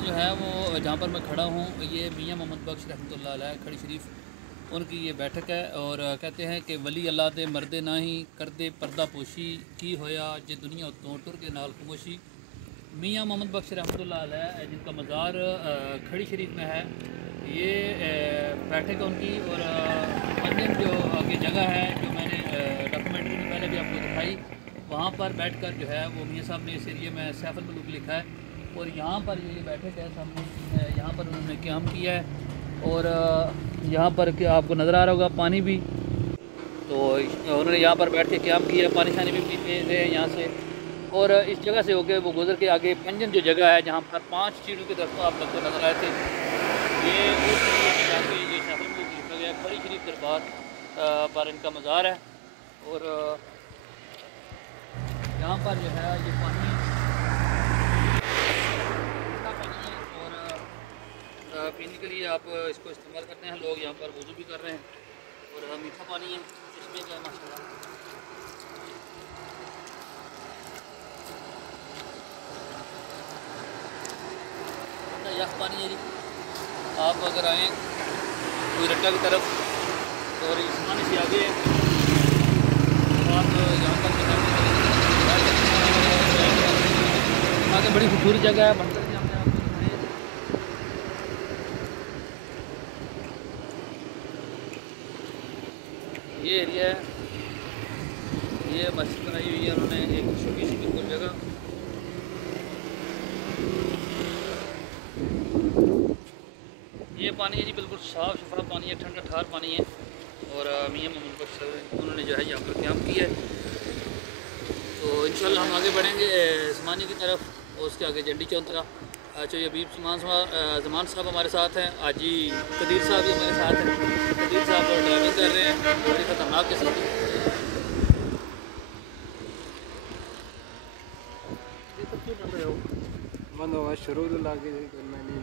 जो है वो जहाँ पर मैं खड़ा हूँ ये मियाँ मोहम्मद बख्श रहमतुल्लाह अलैह खड़ी शरीफ उनकी ये बैठक है। और कहते हैं कि वली अल्लाह दे मर्दे ना ही कर दे पर्दा पोशी की होया जे दुनिया तो टुर के नाल खमोशी। मियाँ मोहम्मद बख्श रहमतुल्लाह अलैह जिनका मज़ार खड़ी शरीफ में है, ये बैठक है उनकी। और पंजन जो आगे जगह है जो मैंने डॉक्यूमेंट्री में पहले भी आपको दिखाई, वहाँ पर बैठकर जो है वो मियाँ साहब ने इस एरिए में सैफुल मलूक लिखा है। और यहाँ पर ये बैठक है सामने, यहाँ पर उन्होंने क़याम किया है। और यहाँ पर आपको नज़र आ रहा होगा पानी भी, तो उन्होंने यहाँ पर बैठ के क़याम किया, पानी शानी भी पीते रहे यहाँ से। और इस जगह से होकर वो गुजर के आगे पंजन जो जगह है जहाँ पर 5 चीड़ों के दस्तों आप लोग को नज़र आए थे, ये जाके ये सैफुल मलूक लिखा गया खड़ी शरीफ दरबार पर इनका मज़ार है। और यहाँ पर जो है ये पानी और पीने के लिए आप इसको इस्तेमाल करते हैं लोग, यहाँ पर वज़ू भी कर रहे हैं। और मीठा पानी है इसमें क्या माशाल्लाह। यह पानी है जी, आप अगर आएँ कोई रट्टा की तरफ और इस पानी से आगे आप यहाँ पर आगे बड़ी खूबसूरत जगह है। बनकर के हमने आपको दिखाई, ये एरिया है, ये मस्जिद बनाई हुई है उन्होंने एक छोटी सी बिल्कुल जगह। ये पानी है जी बिल्कुल साफ़ सुथरा पानी है, ठंडा ठार पानी है। और मियाँ मोहम्मद बख्श उन्होंने जो है यहाँ पर क़याम किया है। तो इंशाल्लाह हम आगे बढ़ेंगे ज़मानी की तरफ, और उसके आगे जंडी चौंतरा। चौधरी हबीब ज़मान साहब हमारे साथ हैं, आजी कदीर साहब भी हमारे साथ हैं। कदीर साहब ड्राइविंग कर रहे हैं बड़ी ख़तरनाक किस्म की। बंद होगा शुरू तो लागे करना नहीं।